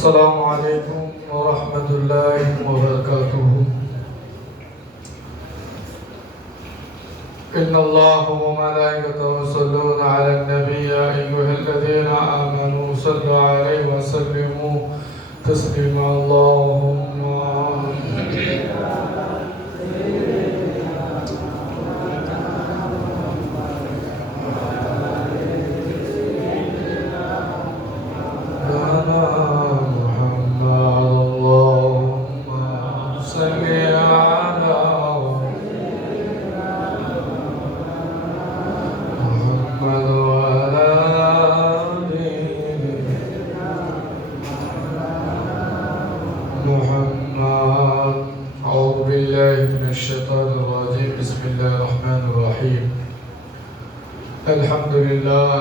السلام عليكم ورحمة الله وبركاته. إن الله وملائكته يصلون على النبي يا أيها الذين آمنوا صلوا عليه وسلموا تسليما. اللهم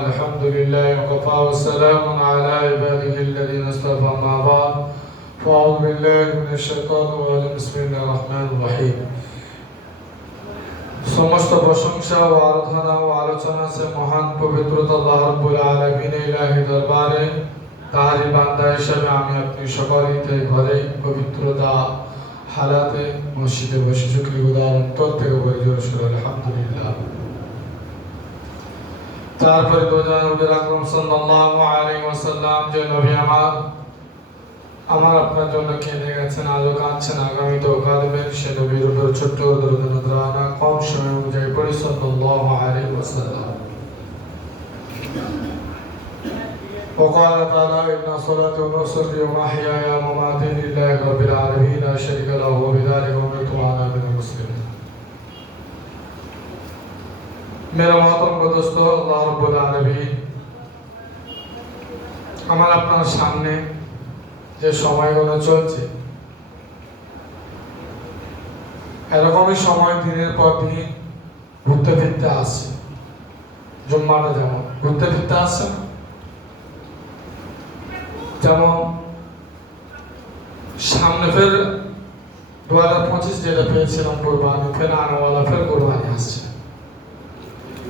الحمد لله وكفى والسلام على عباده الذين اصطفى. ما بعد فأعوذ بالله من الشيطان الرجيم. بسم الله الرحمن الرحيم. সমস্ত প্রশংসা ও আরাধনা ও আলোচনা সে মহান পবিত্রতা আল্লাহ রাব্বুল আলামিন ইলাহি দরবারে তারই বান্দা হিসেবে আমি আপনি সকলেই ঘরে পবিত্রতা হালাতে মসজিদে বসে শুকরিয়া অন্তর থেকে বলে জোরে আলহামদুলিল্লাহ। তারপরে নবী আকরাম সাল্লাল্লাহু আলাইহি ওয়াসাল্লাম যে নবী আমার আপনার জন্য কেঁদে গেছেন, আজও কাঁদছেন, আগামীতেও কাঁদবেন, সে নবীর উপর ছোট্ট দরুদ নজরানা কম সময় অনুযায়ী পড়ি সাল্লাল্লাহু আলাইহি ওয়াসাল্লাম। وقال تعالى إن صلاتي ونصري ومحياي ومماتي لله رب العالمين لا شريك له وبذلك أمرت وأنا من المسلمين। मेरा मोहतरम दोस्तों, अल्लाह रब्बुल आलमीन আমার আপনার সামনে যে সময়গুলো চলছে, এরকমই সময় দিনের পর দিন ঘুরতে ফিরতে আসছে। জুম্মাটা যেমন ঘুরতে ফিরতে আসছে, যেমন সামনে ফের 2025 যেটা পেয়েছিলাম কোরবানি, ফের আনাওয়ালা ফের কোরবানি আসছে,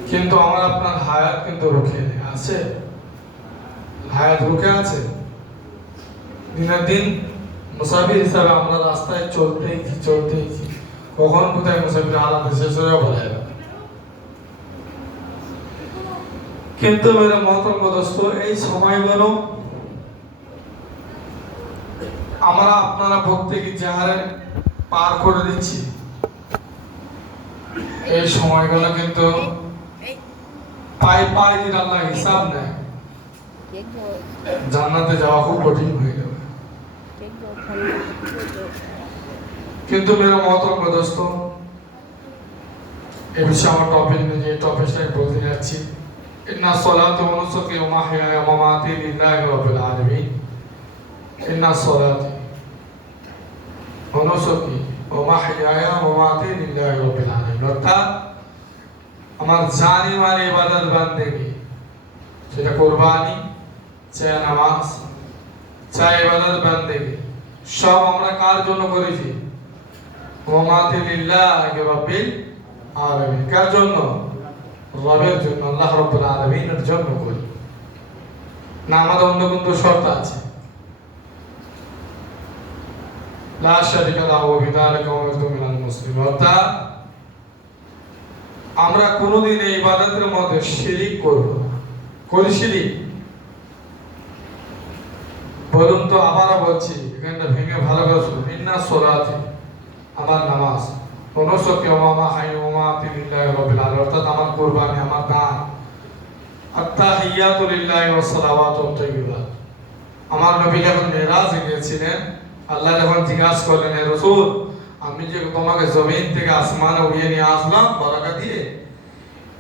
কিন্তু আমার আপনার হায়াত কিন্তু রুখে আছে। হায়াত রুখে আছে। দিনের দিন মুসাফির হিসাবে আমরা রাস্তায় চলতেই কখন কোথায় মুসাফির হালাত শেষ হয়ে বলা যাবে। কিন্তু মেরা মহতরম দোস্ত, এই সময়গুলো আমরা আপনারা প্রত্যেকে যে হারে পার করে দিচ্ছি, এই সময়গুলো কিন্তু পাই দিন আল্লাহ হিসাব নেয়, জান্নাতে যাওয়া খুব কঠিন হয়ে যাবে। কিন্তু মেরা মহতরম দোস্ত, এ বিষয়ে আমার টপিক নিয়ে যে টপিকটাই বলতে যাচ্ছি, ইন্না সলাতি ওয়া নুসুকি ওয়া মাহইয়ায়া ওয়া মামাতি লিল্লাহি রাব্বিল আলামিন। ইন্না সলাতি ওয়া নুসুকি ওয়া মাহইয়ায়া ওয়া মামাতি লিল্লাহি রাব্বিল আলামিন। অর্থাৎ আমার জানি মাল ইবাদত বান্দেগি, সেটা কুরবানি, চাই নামাজ, চাই ইবাদত বান্দেগি, সব আমরা কার জন্য করেছি? ওমাতি লিল্লাহি রাব্বিল আলামিন। কার জন্য? রবের জন্য, আল্লাহ রাব্বুল আলামিনের জন্য করি না। আমাদের অন্য কোনো শর্ত আছে? লা শারীকা লাহু ওয়া বিযালিকা উমিরতু মিনাল মুসলিমিন। অর্থাৎ আমরা কোনোদিন এই ইবাদতের মধ্যে শিরিক করব না। করি শিরিক? বলুন তো, আবারও বলছি, এখানটা ভেঙে ভালো করে শুনুন। ইন্না সলাতি, আমার নামাজ, ওয়া নুসুকি ওয়া মাহইয়ায়া ওয়া মামাতি লিল্লাহি রাব্বিল আলামিন। অর্থাৎ আমার কুরবানি, আমার দান, আত-তাহিয়াতু লিল্লাহি ওয়া সালাওয়াতু তাইয়্যিবাত। আমার নবী যখন মেরাজে গিয়েছিলেন, আল্লাহ যখন জিজ্ঞাসা করলেন, হে রাসূল, আমি যে তোমাকে জমিন থেকে আসমানে উড়িয়ে নিয়ে আসলাম বরাকা দিয়ে,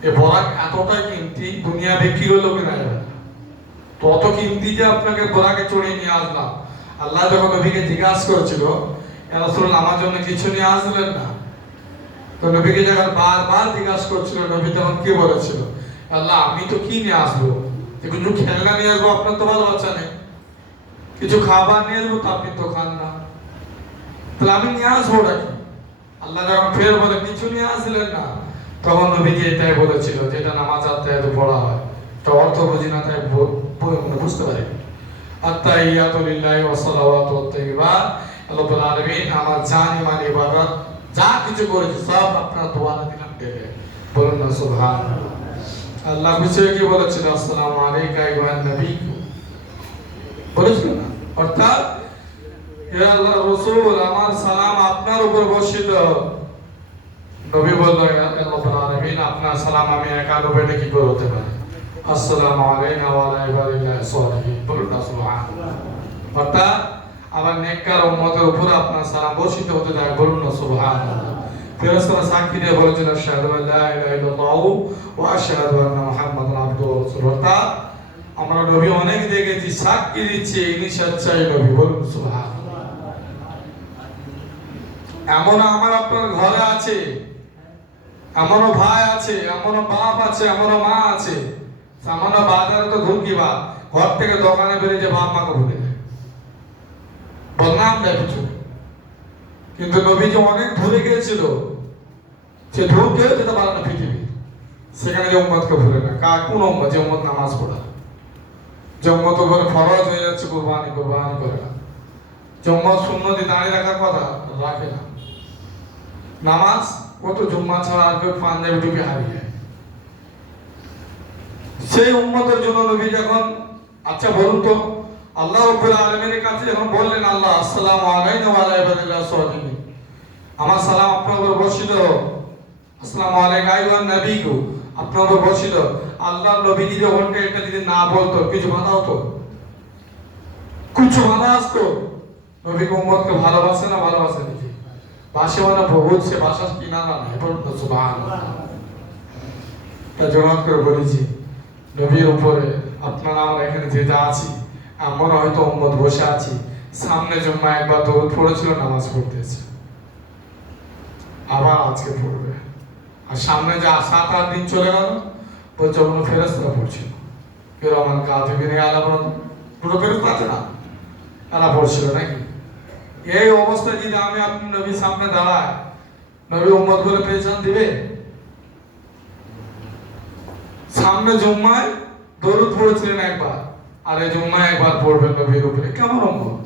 এই বরাক এতটাই কিমতি, দুনিয়া বিক্রি হলো কিনা যাবে, তত কিমতি যে আপনাকে বরাকে চড়িয়ে নিয়ে আসলাম। আল্লাহ যখন নবীকে জিজ্ঞাসা করেছিল, হে রাসূল, আমার জন্য কিছু নিয়ে আসলেন না? তো নবীকে যখন বারবার জিজ্ঞাসা করছিল, নবী তখন কি বলেছিল? আল্লাহ, আমি তো কি নিয়ে আসবো? কিছু খেলনা নিয়ে আসবো, আপনার তো ভালো বাচ্চা নেই। কিছু খাবার নিয়ে আসবো, তো আপনি তো খান না, তাহলে আমি নিয়ে আসবো নাকি? আল্লাহ যখন ফের বলে কিছু নিয়ে আসলেন না, তখন নবীকে এটাই বলেছিল, যেটা নামাজ আত্মায় পড়া হয়, তো অর্থ বুঝি না, তাই বুঝতে পারি। আত্তাহিয়াতু লিল্লাহি ওয়া সালাওয়াতু ওয়াত তাইয়্যিবাত। রব্বুল আলামিন আমার জান ইমান ইবাদত যা কিছু করেছি সব আপনার দোয়াতে দিলাম দেবে। বলুন না সুবহানাল্লাহ। আল্লাহ বিষয়ে কি বলেছেন? আসসালামু আলাইকা আইয়ুহান নবী বলেছিল না? অর্থাৎ হে আল্লাহর রাসূল আমার সালাম আপনার উপর বর্ষিত। নবী বললেন হে রব্বুল আলামিন আপনার সালাম আমি একার উপরে কি করে হতে পারে? আসসালামু আলাইনা ওয়া আলা ইবাদিল্লাহিস সালিহিন। বলুন না সুবহানাল্লাহ। অর্থাৎ আমার নেককার উম্মতের উপর আপনার সালাম বর্ষিত হতে থাকে। বলুন না সুবহানাল্লাহ। ফেরেশতারা সাক্ষী দিয়ে বলেছেন আশহাদু আল্লা ইলাহা ইল্লাল্লাহু ওয়া আশহাদু আন্না মুহাম্মাদান আবদুহু ওয়া রাসূলুহু। অর্থাৎ আমরা নবী অনেক দেখেছি সাক্ষী দিচ্ছে ইনি সচ্চাই নবী। বলুন সুবহানাল্লাহ। এমন আমার আপনার ঘরে আছে, এমনও ভাই আছে, এমনও বাপ আছে, এমনও মা আছে, সামান্য বাজারে তো ঢুকি বা ঘর থেকে দোকানে বেরিয়ে যে বাপ মাকে ভুলে যায়, বদনাম দেয় কিছু। কিন্তু নবীজি অনেক ভুলে গিয়েছিল, সে ঢুকেও যেতে পারে না পৃথিবী, সেখানে যে উম্মতকে ভুলে না। কোন উম্মত? যে উম্মত নামাজ পড়া, যে উম্মত উপরে ফরজ হয়ে যাচ্ছে কুরবানি করে না, যে উম্মত সুন্নতি দাঁড়িয়ে রাখার কথা রাখে না। নামাজ কত জুম্মা ছাড়া আর কেউ পাঞ্জাবি টুপি হারিয়ে যায়। সেই উম্মতের জন্য নবী যখন, আচ্ছা বলুন তো, আল্লাহ রাব্বুল আলামিনের কাছে যখন বললেন আল্লাহ আসসালামু আলাইনা ওয়া আলা ইবাদিল্লাহিস সালিহিন, আমার সালাম আপনার উপর বর্ষিত হোক, আসসালামু আলাইকা আইয়ুহান নবিয়্যু আপনার উপর বর্ষিত। আল্লাহর নবী যদি ওখানটা এটা যদি না বলতো কিছু বাধা হতো? কিছু বাধা আসতো? নবীকে উম্মতকে ভালোবাসে না ভালোবাসে নাকি? বাসে মানে বহুত, সে বাসা কিনারা নাই। বলুন তো সুবহানাল্লাহ। তা জোরাত করে বলেছি নবীর উপরে আপনারা আমরা এখানে যে যা আছি, আমরা হয়তো উম্মত বসে আছি, সামনে জুম্মা একবার দরুদ পড়েছিল, নামাজ পড়তেছে, আবার আজকে পড়বে, আর সামনে যা 7-8 দিন চলে গেল বলছে কোনো ফেরেশতা পড়ছিল, কেউ আমার কাতিবিনে আলা বলুন পুরো ফেরেশতা আছে না, তারা পড়ছিল নাকি? এই অবস্থায় যদি আমি আপনি নবীর সামনে দাঁড়ায়, নবী উম্মত বলে পেছন দিবে? সামনে জুম্মায় দরুদ পড়েছিলেন একবার, আর এই জুম্মায় একবার পড়বেন নবীর উপরে, কেমন উম্মত?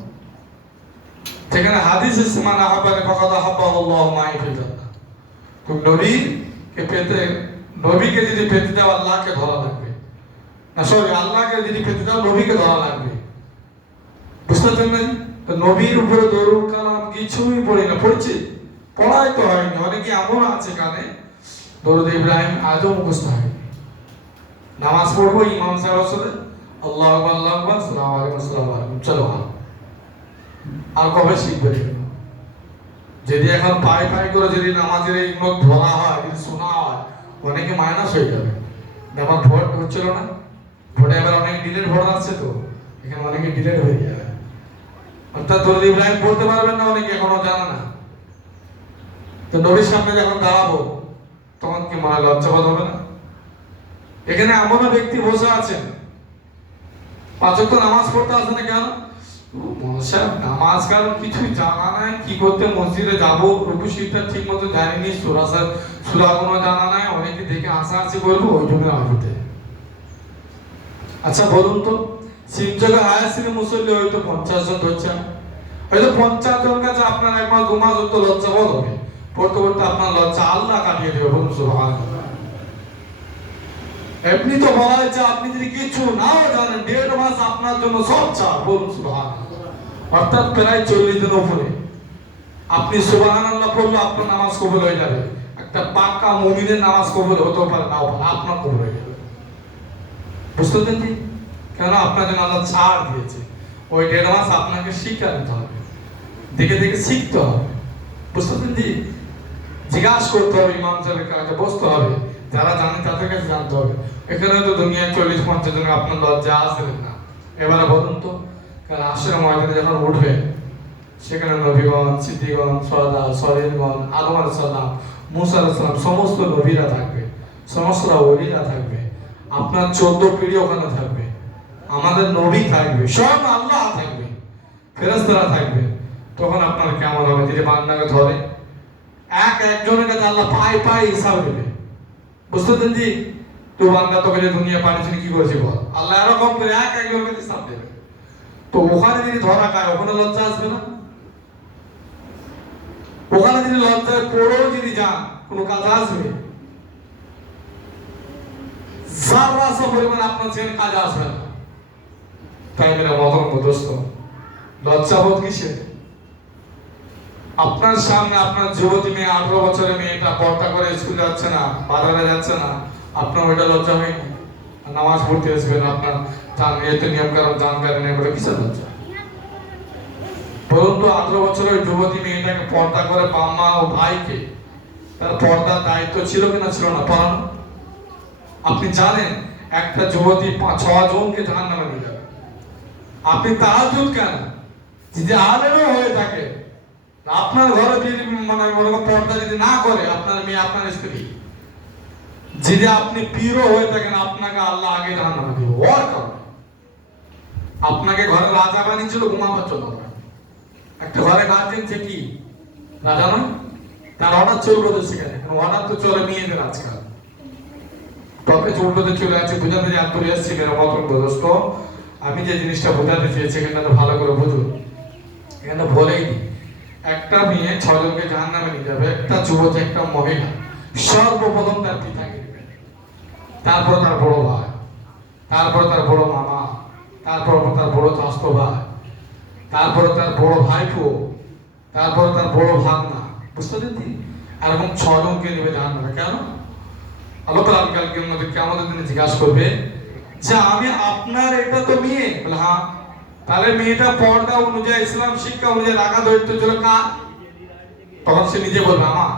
যেখানে হাদিস এসেছে মান আহাব্বানি ফাকাদ আহাব্বাহুল্লাহু মাই ফিল জান্নাহ। তুমি নবীকে পেতে, নবীকে যদি পেতে দাও আল্লাহকে ধরা লাগবে না, সরি আল্লাহকে যদি পেতে দাও নবীকে ধরা লাগবে। বুঝতে পারছেন? তো নবীর উপরে দরুদ কালাম কিছুই পড়ি না, পড়ছি পড়াই তো হয়নি। অনেকে এমন আছে কানে দরুদ ইব্রাহিম আজও মুখস্থ হয়নি। নামাজ পড়বো ইমাম সাহেবের সাথে আল্লাহু আকবার আল্লাহু আকবার আসসালামু আলাইকুম আসসালামু আলাইকুম চলো, আর কবে শিখবে? যদি এখন পাই করে যদি নামাজের এইগুলো ধরা হয়, যদি শোনা হয়, অনেকে মাইনাস হয়ে যাবে। আমার ভোট হচ্ছিল না, ভোটে এবার অনেক ডিলেট ভোট আসছে, তো এখানে অনেকে ডিলেট হয়ে যাবে। অর্থাৎ দরুদ ইব্রাহিম পড়তে পারবেন না, অনেকে এখনো জানা না। তো নবীর সামনে যখন দাঁড়াবো তখন কি মনে লজ্জাবোধ হবে না? এখানে এমনও ব্যক্তি বসে আছেন 5 ওয়াক্ত নামাজ পড়তে আসে না, কেন? নামাজ কারণ কিছুই জানা নাই, কি করতে মসজিদে যাবো, রুকু সিজদা ঠিক মতো জানিনি, সূরা কোনো জানা নাই, অনেকে দেখে হাসাহাসি করবো, ওই জন্য আসতে। আচ্ছা বলুন তো, সিমজলে হায়াসিনে মুসল্লি হয়তো 50 জন ধরছেন, হয়তো 50 জন কাছে আপনার একবার ঘুমাজ তো লজ্জা বোধ হবে, পড়তে পড়তে আপনার লজ্জা আল্লাহ কাটিয়ে দেবে। বলুন সুবহানাল্লাহ। এমনি তো বলা হয়েছে আপনি যদি কিছু নাও জানেন 1.5 মাস আপনার জন্য সব ছাড়। বলুন সুবহানাল্লাহ। অর্থাৎ প্রায় 40 দিন উপরে আপনি সুবহানাল্লাহ পড়লে আপনার নামাজ কবুল হয়ে যাবে। একটা পাক্কা মুমিনের নামাজ কবুল হতে পারে নাও পারে, আপনার কবুল হয়ে যাবে। বুঝতে পারছেন? কেন? আপনার জন্য আল্লাহ ছাড় দিয়েছে। ওই 1.5 মাস আপনাকে শিক্ষা নিতে হবে, দেখে দেখে শিখতে হবে। বুঝতে পারছেন? জিজ্ঞাসা করতে হবে, ইমাম সাহেবের কাছে বসতে হবে, যারা জানে তাদের কাছে জানতে হবে। এখানে তো দুনিয়ায় 40-50 জন আপনার লজ্জা আসবেন না। এবারে বলুন তো, কাল হাসরের ময়দানে যখন উঠবে, সেখানে নবীগণ, সিদ্দিকগণ, শুহাদা, সলিহগণ, আদম আলাইহিস সালাম, মুসা আলাইহিস সালাম, সমস্ত নবীরা থাকবে, সমস্ত ওলিরা থাকবে, আপনার 14 পিঢ়ি ওখানে থাকবে, আমাদের নবী থাকবে, সব আল্লাহ থাকবে, ফেরেশতারা থাকবে। তখন আপনার কেমন হবে? যদি বান্দাকে ধরে একজনের কাছে আল্লাহ পাই হিসাব দেবে। বুঝতে পারছেন? তো বান্দা তোকে যে দুনিয়া পাঠিয়েছেন কি করেছে বল, আল্লাহ এরকম করে একজনের কাছে হিসাব দেবে। তো ওখানে যদি ধরা খায় ওখানে লজ্জা আসবে না? ওখানে যদি লজ্জায় পড়েও যদি যান কোনো কাজ আসবে? যারা পরিমাণ আপনার যেন কাজ আসবে না। তাই মেরা মহতরম দোস্ত, লজ্জাবোধ কিসের? আপনার সামনে আপনার যুবতী মেয়ে 18 বছরের মেয়েটা পর্দা করে স্কুলে যাচ্ছে না, বাজারে যাচ্ছে না, আপনার ওইটা লজ্জা হয়নি? নামাজ পড়তে আসবেন, আপনার এতে নিয়ম কারণ জানকারি নেই বলে কিসের লজ্জা? পরন্তু 18 বছরের যুবতী মেয়েটাকে পর্দা করে বাম্মা ও ভাইকে তার পর্দার দায়িত্ব ছিল কিনা ছিল না পড়ানো? আপনি জানেন একটা যুবতী 5-6 জনকে জাহান্নামে নিয়ে যাবে। আপনি তাহাজ্জুদ কেন যদি আলেমও হয়ে থাকে, আপনার ঘরে যদি মানে ওরকম পর্দা যদি না করে আপনার মেয়ে আপনার স্ত্রী, যদি আপনি পীরও হয়ে থাকেন আপনাকে আল্লাহ আগে জাহান্নামে দিবে। ওর কারণে আপনাকে ঘরে রাজা বানিয়েছিল ঘুমাবার জন্য। একটা ঘরে গার্জেন সে কি রাজা নয়? তার অর্ডার চলবে তো সেখানে, অর্ডার তো চলে মেয়েদের আজকাল। তবে চলতে চলে আছে বোঝাতে যে আন্তরিক আসছি মেরা মতন দোস্ত। আমি যে জিনিসটা বোঝাতে চেয়েছি এখানে ভালো করে বুঝুন। এখানে বলেই দিই, একটা মেয়ে 6 জনকে জাহান্নামে নিয়ে যাবে। একটা যুবতী, একটা মহিলা সর্বপ্রথম তার পিতাকে দিবে, তারপর তার বড় ভাই, তারপর তার বড় মামা, তারপর তার বড় চাচতো ভাই, তারপর তার বড় ভাইপো, তারপর তার বড় ভাগনা। বুঝতে পারছেন? এরকম 6 জনকে নিবে জাহান্নামে। কেন? আল্লাহ তাআলা কালকে কিয়ামতের দিনে জিজ্ঞাসা করবে যে আমি আপনার এটা তো মেয়ে, বলে হ্যাঁ, তাহলে মেয়েটা পর্দা অনুযায়ী ইসলাম শিক্ষা অনুযায়ী রাখা দায়িত্ব ছিল কার? তখন সে নিজে বলবে আমার,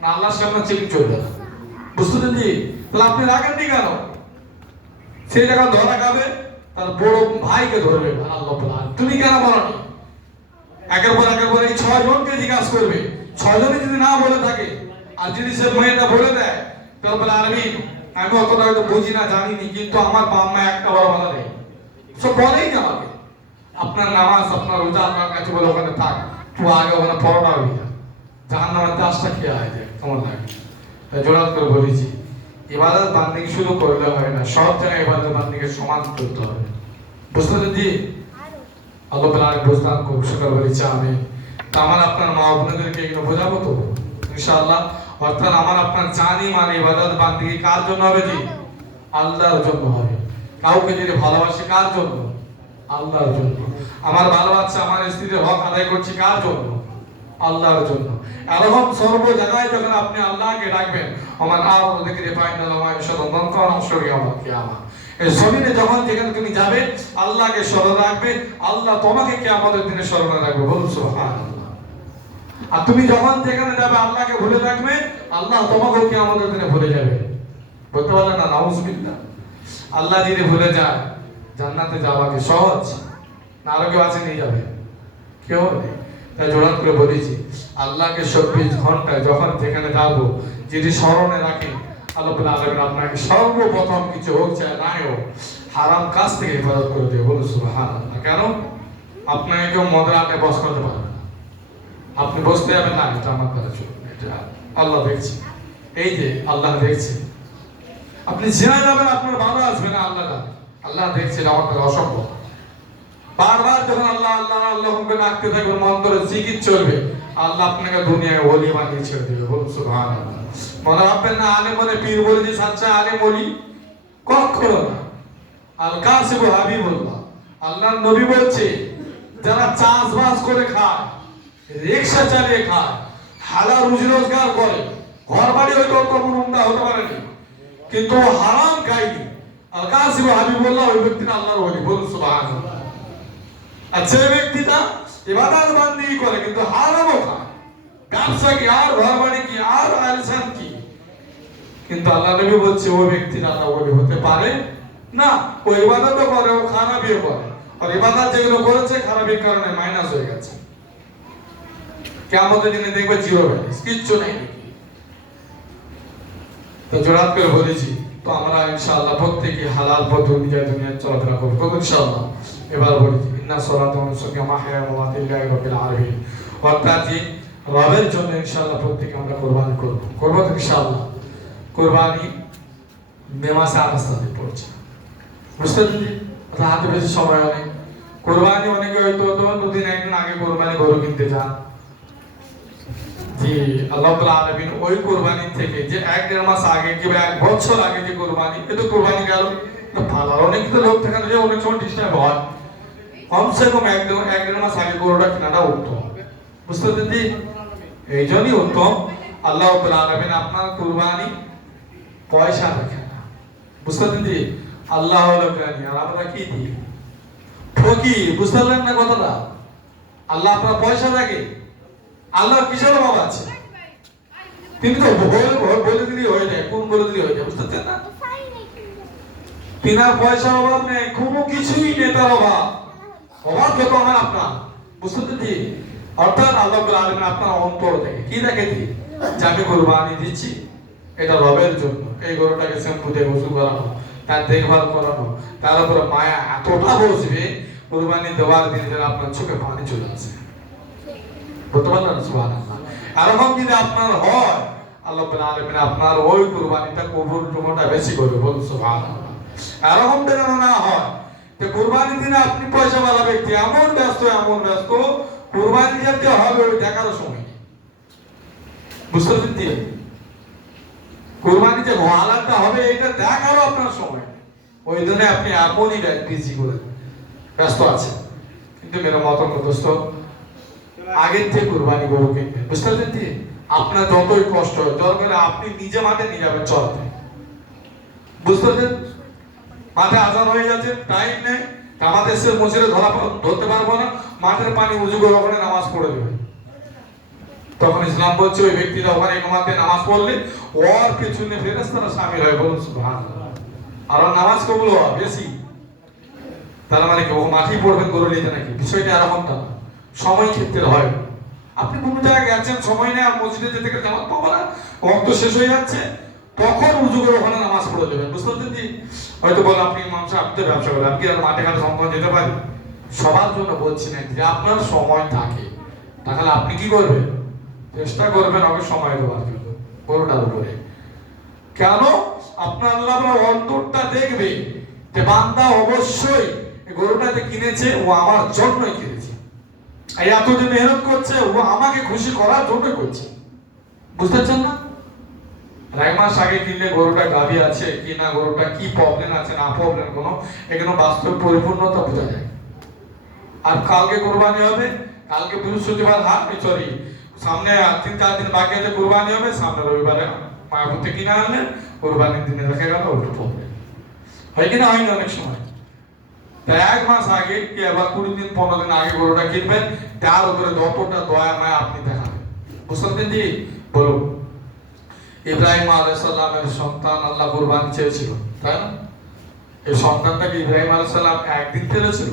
না আল্লাহর সামনে চেকিং চলবে না। বুঝতে পারছেন? তাহলে আপনি রাখেননি কেন? সেই জায়গা ধরা খাবে, তার বড় ভাইকে ধরবে আল্লাহ বলে তুমি কেন বলনি? একের পর এই 6 জনকে জিজ্ঞাসা করবে। 6 জনই যদি না বলে থাকে আর যদি সে মেয়েটা বলে দেয় তাহলে বলে আরবি আমি অতটা হয়তো বুঝি না জানিনি, কিন্তু আমার বাপ মা একটা বড় বলা নেই, সব বলেই না আমাকে আপনার নামাজ আপনার রোজা আপনার কাছে বলে ওখানে থাক, তুই আগে ওখানে পড়া হয়ে যা, জাহান্নামের দাসটা খেয়ে আয় যায় কেমন লাগে। তাই জোরাত করে বলেছি, ইবাদত বান্দিকে শুধু করলে হয় না, সব জায়গায় ইবাদত বান্দিকে সমান করতে হবে। বুঝতে পারছি? আল্লাহ তাআলা বুঝতাম খুব সুন্দর বলেছে আমি। তা আমার আপনার মা বোনদেরকে এগুলো বোঝাবো তো ইনশাআল্লাহ। অর্থাৎ আমার আপনার জানি মানে ইবাদত বান্দিকে কার জন্য হবে? জি, আল্লাহর জন্য হবে। কাউকে যদি ভালোবাসি কার জন্য? আল্লাহর জন্য। আমার ভালোবাসা আমার স্ত্রীর হক আদায় করছি কার জন্য? আল্লাহর জন্য। এরকম সর্ব জায়গায় যখন আপনি আল্লাহকে ডাকবেন, আমার আওয়াজ দেখে ফাইনাল আমার সদন্তন অংশরী আমার কিয়ামত। এই জমিনে যখন যেখানে তুমি যাবে আল্লাহকে স্মরণ রাখবে, আল্লাহ তোমাকে কিয়ামতের দিনে স্মরণে রাখবে। বলুন সুবহানাল্লাহ। আর তুমি যখন যেখানে যাবে আল্লাহকে ভুলে রাখবে, আল্লাহ তোমাকে কিয়ামতের দিনে ভুলে যাবে। বলতে পারলেন না নাউজুবিল্লাহ? আল্লাহ যদি ভুলে যায় জান্নাতে যাওয়া কি সহজ? না আরো কেউ আছে নিয়ে যাবে? কেউ নেই। তাই জোরাত করে বলেছি আল্লাহকে 24 ঘন্টায় যখন যেখানে যাবো যদি স্মরণে রাখেন, আল্লাহ আলামিন আপনাকে সর্বপ্রথম কিছু হোক চাই নাই হোক হারাম কাজ থেকে হেফাজত করে দেবে। বলুন সুবহানাল্লাহ। কেন? আপনাকে কেউ মদের আগে বস করতে পারবে না। আপনি বসতে যাবেন না, এটা আমার দ্বারা চলবে, এটা আল্লাহ দেখছে। এই যে আল্লাহ দেখছে, আপনি জেনে যাবেন আপনার ভালো আসবে না, আল্লাহ জানে। আল্লাহ দেখছে, আমার দ্বারা অসম্ভব। বারবার যখন আল্লাহ আল্লাহ আল্লাহ ডাকতে থাকবেন অন্তরে জিকির চলবে, আল্লাহ আপনাকে দুনিয়ায় ওলি বানিয়ে ছেড়ে দেবে। বলুন সুবহানাল্লাহ। মনে রাখবেন না আলেম বলে পীর বলে যে সাচ্চা আলেম ওলি, কখনো না। আল কাসিবু হাবিবুল্লাহ, আল্লাহর নবী বলছে যারা চাষবাস করে খায়, রিকশা চালিয়ে খায়, হালাল রুজি রোজগার করে, ঘর বাড়ি হয়তো কখনো উন্নতি হতে পারেনি কিন্তু হারাম খায়নি, আল কাসিবু হাবিবুল্লাহ, ওই ব্যক্তিটা আল্লাহর ওলি। বলুন সুবহানাল্লাহ। আর যে ব্যক্তিটা ইবাদত বান্দিগি করে কিন্তু হারামও খায়, ব্যবসা কি আর ঘর বাড়ি কি আর আলিশান কি, কিন্তু আল্লাহ নবী বলছে ওই ব্যক্তির আল্লাহ ওলি হতে পারে না। ও ইবাদতও করে, ও খারাপিও করে, আর ইবাদত যেগুলো করেছে খারাপির কারণে মাইনাস হয়ে গেছে। কিয়ামতের দিনে দেখবে জিরো ব্যালেন্স, কিচ্ছু নাই। তো জোরাত করে বলেছি, তো আমরা ইনশাআল্লাহ প্রত্যেকে হালাল পথে দুনিয়ায় চলাফেরা করব ইনশাআল্লাহ। এবার বলেছি ইন্না সলাতু ওয়া নুসুকি ওয়া মাহইয়া ওয়া মামাতি লিল্লাহি রাব্বিল আলামিন। অর্থাৎ রবের জন্য ইনশাআল্লাহ প্রত্যেকে আমরা কুরবানি করব তো ইনশাআল্লাহ। কুরবানি মে মাসে 28 তারিখ পড়ছে, বুঝতে পারছেন? হাতে বেশি সময় নেই। কোরবানি অনেকে হয়তো দুদিন একদিন আগে কোরবানি গরু কিনতে যান, জি আল্লাহ তাআলা আলামিন ওই কোরবানি থেকে যে 1-1.5 মাস আগে কিংবা 1 বছর আগে যে কোরবানি, এটা কোরবানি গেল ভালো। অনেক তো লোক থাকে যে অনেক সময় ডিস্টার্ব হয়, কমসে কম 1-1.5 মাস আগে গরুটা কেনাটা উত্তম। বুঝতে পারছি, এই জন্যই উত্তম। আল্লাহ তাআলা আলামিন আপনার কোরবানি পয়সা রাখে না। বুঝতে পারছি, আল্লাহ হলো জ্ঞানী আর আমরা কি দিই ফকির। বুঝতে পারলেন না কথাটা? আল্লাহ আপনার পয়সা রাখে, আল্লাহর কিসের অভাব আছে? তিনি তো বলে দিলেই হয়ে যায়, কোন বলে দিলেই হয়ে যায়। বুঝতে পারছেন না? তিনার পয়সার অভাব নেই, কোনো কিছুই নেই তার অভাব। অভাব যত আমার আপনার। বুঝতে পারছি, অর্থাৎ আল্লাহ রাব্বুল আলামিন আপনার অন্তর থেকে কি দেখে দিই যে আমি কোরবানি দিচ্ছি এটা রবের জন্য। এই গরুটাকে শ্যাম্পু দিয়ে গোসল করানো, তার দেখভাল করানো, তার উপরে মায়া এতটা বসবে কোরবানি দেওয়ার দিন যেন আপনার চোখে পানি চলে আসে। বলতে পারলেন? সুবহানাল্লাহ। এরকম যদি আপনার হয়, আল্লাহ রাব্বুল আলামিন আপনার ওই কোরবানিটা কবুল টুকুটা বেশি করবে। বলুন সুবহানাল্লাহ। এরকম যেন না হয় যে কোরবানির দিনে আপনি পয়সাওয়ালা ব্যক্তি এমন ব্যস্ত কোরবানি যেতে হবে ওই দেখারও সময় নেই। বুঝতে পারছেন? কোরবানি যে হালালটা হবে এটা দেখারও আপনার সময় নেই। ওই জন্য আপনি এমনই বিজি করে ব্যস্ত আছেন। কিন্তু মেরা মতন দোস্ত, আগের থেকে কোরবানি গরু কিনবেন। বুঝতে পারছেন? আপনার যতই কষ্ট হয় দরকার আপনি নিজে মাঠে নিয়ে যাবেন চলতে। বুঝতে পারছেন? মাঠে আজান হয়ে যাচ্ছে, টাইম নেই, আমাদের এসে মসজিদে ধরতে পারবো না, মাঠের পানি উজু করে ওখানে নামাজ পড়ে দেবে। তখন ইসলাম বলছে ওই ব্যক্তিরা ওখানে ইমামতে নামাজ পড়লে ওর পেছনে ফেরেশতারা শামিল হয়। বলুন সুবহানাল্লাহ। আর নামাজ কবুল হওয়া বেশি। তার মানে কি ও মাঠেই পড়বেন গরু নিতে নাকি? বিষয়টা এরকমটা না, সময় ক্ষেত্রে হয়। আপনি কোনো জায়গায় গেছেন, সময় নেই, আর মসজিদে যেতে গেলে জামাত পাবো না, ওয়াক্ত শেষ হয়ে যাচ্ছে, তখন উজু করে ওখানে নামাজ পড়ে দেবেন। বুঝতে পারছেন? হয়তো বলেন আপনি ইমাম সাহেব, আপনি ব্যবসা করেন, আপনি আর মাঠে ঘাটে সম্পন্ন যেতে পারি? সবার জন্য বলছি না, যে আপনার সময় থাকে তাহলে আপনি কি করবেন? চেষ্টা করবেন ওকে সময় দেওয়ার জন্য গরুটার উপরে। কেন? আপনার আল্লাহ অন্তরটা দেখবে যে বান্দা অবশ্যই এই গরুটা যে কিনেছে ও আমার জন্যই কিনেছে, এই এত যে মেহনত করছে ও আমাকে খুশি করার জন্য করছে। বুঝতে পারছেন না? 1 মাস আগে কিনলে গরুটা গাভী আছে কি না, গরুটা কি প্রবলেম আছে না প্রবলেম কোনো, এখানে বাস্তব পরিপূর্ণতা বোঝা যায়। আর কালকে কোরবানি হবে, কালকে বৃহস্পতিবার হাট, সরি সামনে 3-4 দিন বাকি আছে কোরবানি হবে, সামনে রবিবারে মায়াপুরতে কিনে আনলেন, কোরবানির দিনে দেখা গেল ওটা প্রবলেম হয় কিনা? হয় না অনেক সময়। তাই 1 মাস আগে কি আবার 20 দিন 15 দিন আগে গরুটা কিনবেন, তার উপরে যতটা দয়া মায়া আপনি দেখাবেন। বুঝতে পারছেন? বলুন, ইব্রাহিম আলাইহিস সালামের সন্তান আল্লাহ কুরবানি চেয়েছিল, তাই না? এই সন্তানটাকে ইব্রাহিম আলাইহিস সালাম একদিন পেলেছিল?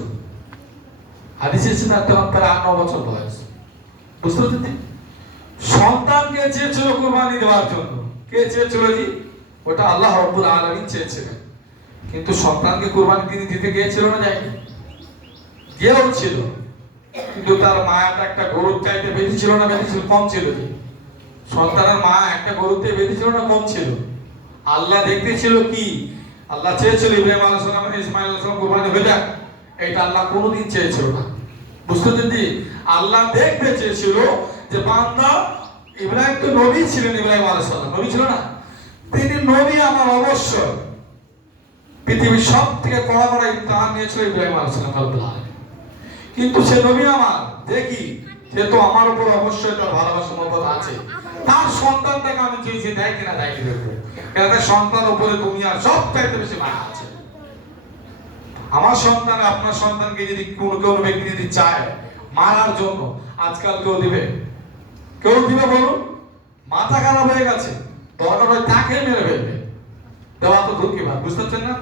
হাদিসে ছিল তার প্রায় 8-9 বছর বয়স। বুঝতে পারছেন? সন্তানকে চেয়েছিল কুরবানি দেওয়ার জন্য। কে চেয়েছিল? জি, ওটা আল্লাহ রাব্বুল আলামিন চেয়েছিলেন। কিন্তু সন্তানকে কুরবানি তিনি দিতে গিয়েছিল না? যায়নি? গিয়েছিল, কিন্তু তার মায়াটা একটা গরুর চাইতে বেশি ছিল না বেশি ছিল? কম ছিল। জি, সন্তানের মা একটা গরুতে বেশি ছিল না কম ছিল? আল্লাহ দেখতে ছিল কি? আল্লাহ চেয়েছিল ইব্রাহিম আলাইহিস সালাম আর ইসমাঈল আলাইহিস সালাম কুরবানি হয়ে যাক, এটা আল্লাহ কোনোদিন চেয়েছিল না। বুঝতে পারছেন? আল্লাহ দেখতে চেয়েছিল যে বান্দা ইব্রাহিম তো নবী ছিলেন, ইব্রাহিম আলাইহিস সালাম নবী ছিল না? তিনি নবী আমার অবশ্যই। পৃথিবীর সবথেকে কড়া ইমতিহান নিয়েছিল ইব্রাহিম আলাইহিস সালাম আল্লাহ। কিন্তু সে নবী আমার, দেখি সে তো আমার উপর অবশ্যই তার ভালোবাসা মহব্বত আছে, তার সন্তানটাকে আমি চেয়েছি দেয় কিনা দেয় কিনা, কেন তার সন্তান উপরে দুনিয়ার সবচাইতে বেশি মায়া আছে। আমার সন্তান আপনার সন্তানকে যদি কোনো ব্যক্তি যদি চায় মারার জন্য, আজকাল কেউ দিবে? কেউ দিবে বলুন? মাথা খারাপ হয়ে গেছে, দরকার হয় তাকে মেরে ফেলবে, দেওয়া তো দূর কি ভাই। বুঝতে পারছেন না?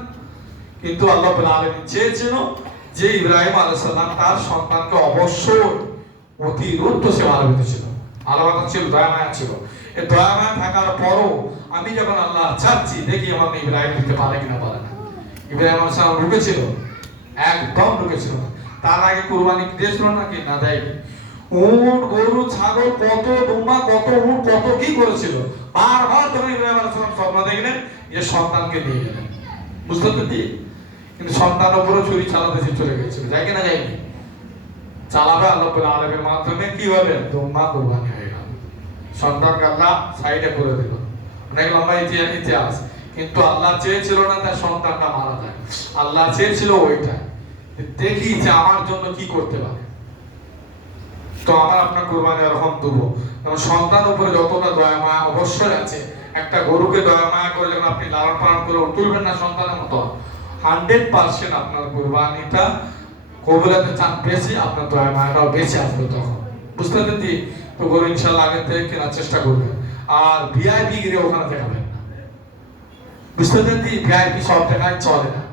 কিন্তু আল্লাহ রাব্বুল আলামিন চেয়েছিল যে ইব্রাহিম আলাইহিস সালাম তার সন্তানকে অবশ্যই অতিরিক্ত সে ভালোবেসে ছিল, ভালোবাসা ছিল, দয়া মায়া ছিল। এই দয়া মায়া থাকার পরও আমি যখন আল্লাহ চাচ্ছি দেখি আমার ইব্রাহিম দিতে পারে কিনা পারে না। ইব্রাহিম আলাইহিস সালাম ঢুকেছিল? একদম ঢুকেছিল না। তার আগে কুরবানি দিয়েছিল নাকি? না, দেয়নি। উট, গরু, ছাগল, কত দুম্বা, কত উট, কত কি করেছিল। বারবার তখন ইব্রাহিম আলাইহিস সালাম স্বপ্ন দেখলেন যে সন্তানকে নিয়ে গেলেন। বুঝতে পারছেন? কিন্তু সন্তান উপরে ছুরি চালাতে চলে গেছিল, যাই কিনা যায়নি? চালাবে আল্লাহ রাব্বুল আলামিনের মাধ্যমে। কি হবে? দুম্মা কুরবানি হয়ে গেল, সন্তানকে আল্লাহ সাইডে করে দিল। অনেক লম্বা ইতিহাস, কিন্তু আল্লাহ চেয়েছিল না তার সন্তানটা মারা যায়, আল্লাহ চেয়েছিল ওইটা। দেখি যে আমার জন্য কি করতে পারে। তো আমার আপনার কুরবানি এরকম দেবো, কারণ সন্তান উপরে যতটা দয়া মায়া অবশ্যই আছে। একটা গরুকে দয়া মায়া করে যখন আপনি লালন পালন করে তুলবেন না সন্তানের মতো, 100% আপনার কুরবানিটা কবুলাতে চান বেশি, আপনার দয়া মায়াটাও বেশি আসবে তখন। বুঝতে পারছি? তো গরু ইনশাল্লাহ আগে থেকে কেনার চেষ্টা করবেন, আর ভিআইপি গিরে ওখানে দেখাবেন না। বুঝতে পারছি? ভিআইপি সব জায়গায় চলে না।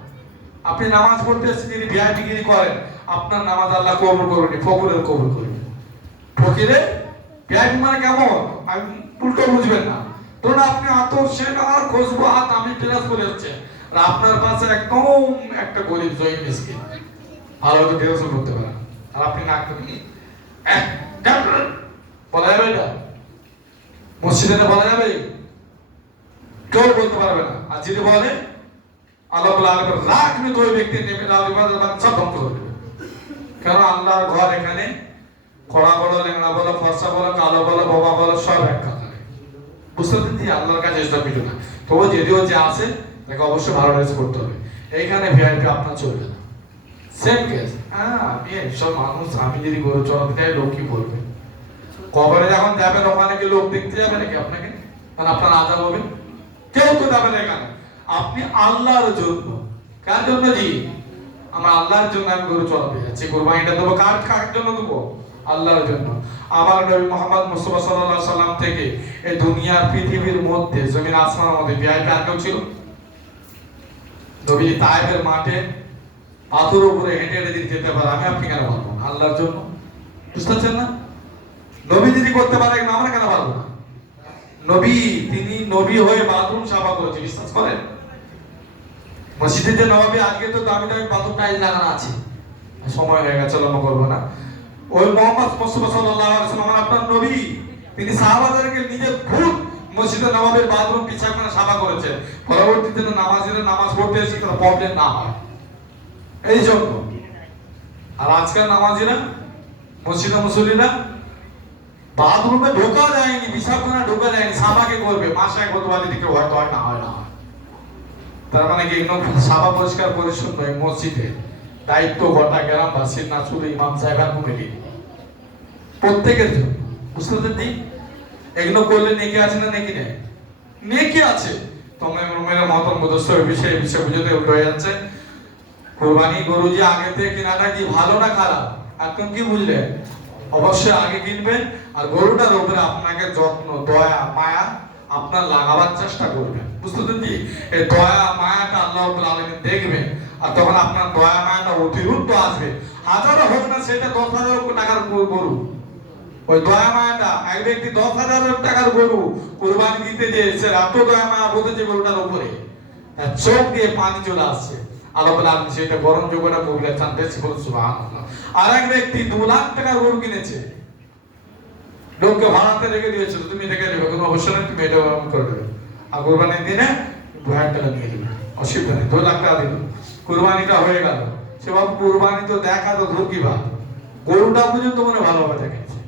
আপনি নামাজ পড়তে এসে যদি ভিআইপি গিরি করেন, আপনার নামাজ আল্লাহ কবুল করবেন, ফকিরের কবুল করবেন। ফকিরে ভিআইপি মানে কেমন? আমি উল্টো বুঝবেন না। ধরুন আপনি সে আর খুশবু হাত আমি টেরাস করে যাচ্ছে, আর আপনার পাশে একদম একটা গরিব জয়ী মিসকিন, ভালো হয়তো টেরাসও করতে পারেন, আর আপনি না করবেন বলা যাবে? এটা মসজিদে বলা যাবে? কেউ বলতে পারবে না। আর যদি বলে আল্লাহ রাগ নিয়ে ওই ব্যক্তি নেমে সব ধ্বংস করে দেবে। কেন? আল্লাহর ঘর এখানে খড়া বলো, লেংড়া বলো, ফর্সা বলো, কালো বলো, বাবা বলো, সব এক কথা। বুঝতে পারছি? আল্লাহর কাছে এসব কিছু না। তবু যদিও যে আসে তাকে অবশ্যই ভালো ড্রেস করতে হবে। এইখানে ভিআইপি আপনার চলবে না। Same case. আমি এইসব মানুষ, আমি যদি গরু চড়াতে যাই লোক কি বলবে? কবরে যখন যাবেন ওখানে কি লোক দেখতে যাবে নাকি আপনাকে? মানে আপনার আজাব হবে? কেউ তো যাবে না এখানে। আপনি আল্লাহর জন্য, কার জন্য? জি, আমার আল্লাহর জন্য আমি গরু চড়াতে যাচ্ছি, কুরবানিটা দেবো। কার জন্য দেবো? আল্লাহর জন্য। আমার নবী মুহাম্মদ মুস্তাফা সাল্লাল্লাহু আলাইহি সাল্লাম থেকে এই দুনিয়ার পৃথিবীর মধ্যে জমিন আসমানের মধ্যে ভিআইপি আর কেউ ছিল? নবী তায়েফের মাঠে পাথর উপরে হেঁটে হেঁটে যদি যেতে পারে, আমি আপনি কেন পারবো না? আল্লাহর জন্য। বুঝতে পারছেন না? নবী যদি করতে পারে, আমরা কেন পারবো না? নবী, তিনি নবী হয়ে বাথরুম সাফা করেছে, বিশ্বাস করেন? মসজিদে যে নববী, আজকে তো দামি দামি পাথর টাইল লাগানো আছে, সময় হয়ে গেছে, লম্বা করবো না। ওই মুহাম্মদ মুস্তাফা সাল্লাল্লাহু আলাইহি ওয়াসাল্লাম আপনার নবী, তিনি সাহাবাদেরকে নিজে খুব মসজিদে নববীর বাথরুম পিছাখানা সাফা করেছে, পরবর্তীতে নামাজিরা নামাজ পড়তে এসে তার প্রবলেম না হয় এই জন্য। আর আজকাল নামাজিরা, মসজিদে মুসল্লিরা বাথরুমে ঢোকা যায়নি, পিছাখানা ঢোকা যায়নি, সাফাকে করবে, মাসে এক বছর দিকে হয়তো হয় না, হয় না। তার মানে কি সাফা পরিষ্কার পরিচ্ছন্ন মসজিদে দায়িত্ব গোটা গ্রামবাসীর, না শুধু ইমাম সাহেব আর কমিটি, প্রত্যেকের জন্য। বুঝতে পারছেন? এগুলো করলে নেকি আছে না? নেকি নেই? নেকি আছে। তোমরা মহতরম মুদস্সির বিষয়ে বুঝতে উঠে যাচ্ছে। কুরবানি গরু যে আগে থেকে কেনাটা কি ভালো না খারাপ, এখন কি বুঝলেন? অবশ্যই আগে কিনবেন, আর গরুটার উপরে আপনাকে যত্ন, দয়া মায়া আপনার লাগাবার চেষ্টা করবেন। বুঝতে পারছি? এই দয়া মায়াটা আল্লাহ রাব্বুল আলামিন দেখবেন, আর তখন আপনার দয়া মায়াটা অতিরিক্ত আসবে। হাজারও হোক না সেটা 10,000 টাকার গরু, ওই দয়া মায়াটা, এক ব্যক্তি 10,000 টাকার গরু কুরবানি দিতে যে সে এত দয়া মায়া বোধেছে গরুটার উপরে, তার চোখ দিয়ে পানি চলে আসছে। আল্লাহ রাব্বুল আলামিন সেটা বরং যোগ্যটা কবুল চান বেশি বলে সুবহানাল্লাহ। আর এক ব্যক্তি 2 লাখ টাকার গরু কিনেছে, লোককে ভাড়াতে রেখে দিয়েছিল, তুমি রেখে দেবে, কোনো অবশ্যই না, তুমি এটা করে দেবে, আর কুরবানির দিনে 2,000 টাকা নিয়ে দেবে, অসুবিধা নেই, 2 লাখ টাকা দিল, কুরবানিটা হয়ে গেল। সে বাবু কুরবানি তো দেখা তো ধর কি ভাব, গরুটা পর্যন্ত মনে ভালোভাবে দেখেছে।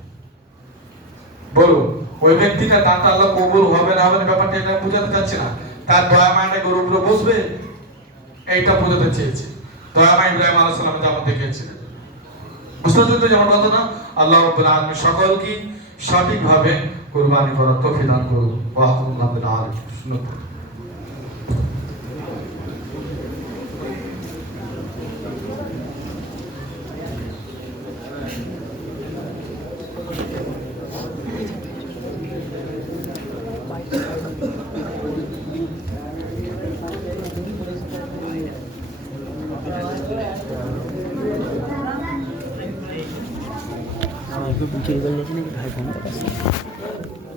বলুন ওই ব্যক্তিটা তার আল্লাহ কবুল হবে না হবে না ব্যাপারটা এটা বুঝাতে চাচ্ছে না, তার দয়া মায়াটা গরুর উপরে বসবে এইটা বোঝাতে চেয়েছে। দয়া মায়া ইব্রাহিম আলাইহিস সালাম যেমন দেখেছিলেন। বুঝতে পারছেন তো যেমন কথা না? আল্লাহ রাব্বুল আলামিন সকলকে সঠিকভাবে কুরবানি করার তৌফিক দান করুন। ওয়া আল্লাহু আলামিন। আমার একটু বুঝে গেলে ভাই ফোনটা